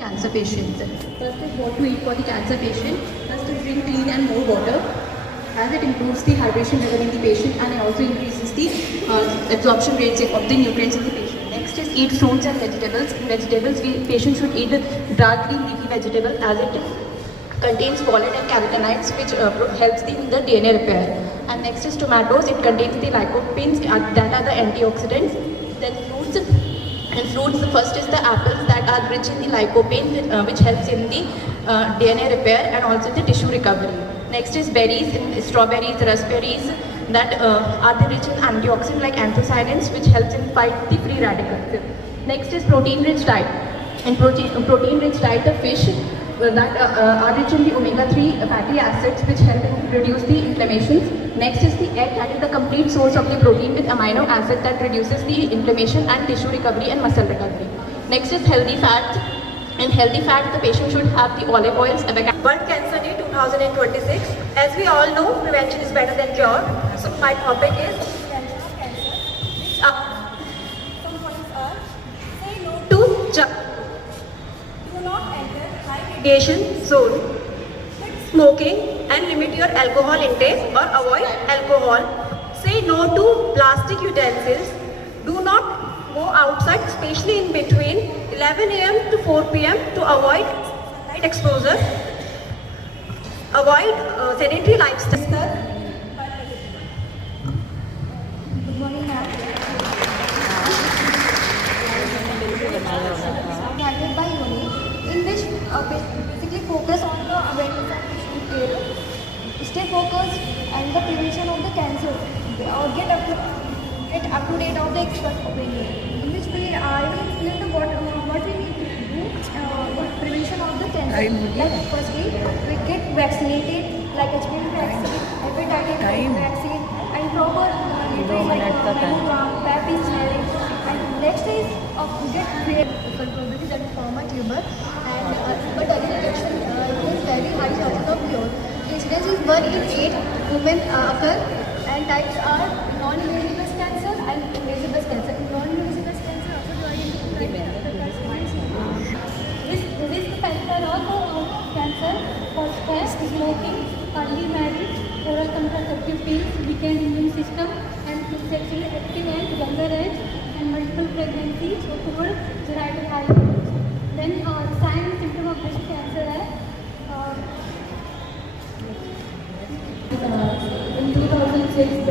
Cancer patients. First is what to eat for the cancer patient. First is drink clean and more water, as it improves the hydration level in the patient and it also increases the absorption rates of the nutrients in the patient. Next is eat fruits and vegetables. In vegetables, patient should eat dark green leafy vegetables as it contains folate and carotenoids which helps in the DNA repair. And next is tomatoes. It contains the lycopenes that are the antioxidants. Then fruits. In fruits, the first is the apples that are rich in the lycopene which helps in the DNA repair and also the tissue recovery. Next is berries, strawberries, raspberries that are rich in antioxidants like anthocyanins which helps in fight the free radicals. Next is protein-rich diet. In protein-rich diet, the fish that are rich in the omega-3 fatty acids which help in reduce the inflammations. Next is the egg, that is the complete source of the protein with amino acid that reduces the inflammation and tissue recovery and muscle recovery. Next is healthy fats. In healthy fats, the patient should have the olive oils, avocado. World Cancer Day 2026. As we all know, prevention is better than cure. So my topic is prevention of cancer, which are some points are: say no to junk food, do not enter high radiation zone, quit smoking and limit your alcohol intake or avoid alcohol. Say no to plastic utensils. Do not go outside, especially in between 11 a.m. to 4 p.m. to avoid sunlight exposure. Avoid sedentary lifestyle. Good morning, ma'am. Guided by UNI, in which basically focus on the awareness and patient care, stay focused and the prevention of the cancer, or get up to date of the expert opinion, in which I will explain what we need to do for prevention of the cancer. Like firstly, we get vaccinated, like HPV vaccine, hepatitis vaccine, and proper nutrition like mammogram, pap smearing. And next is get controllability, that is former tumor, and but early detection is very high chances of cure. Incidence is 1 in 8 women occur, and types are non-invasive breast cancer and invasive breast cancer. Non-invasive breast cancer also divided into risk factor of cancer for stress, smoking, early marriage, oral contraceptive pills, weakened immune system, and sexually active and younger age, and multiple pregnancies, so poor genital hygiene. Then sign and symptom of breast cancer in 2006,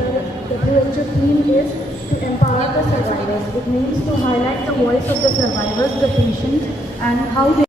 the WHO theme is to empower the survivors. It means to highlight the voice of the survivors, the patients, and how they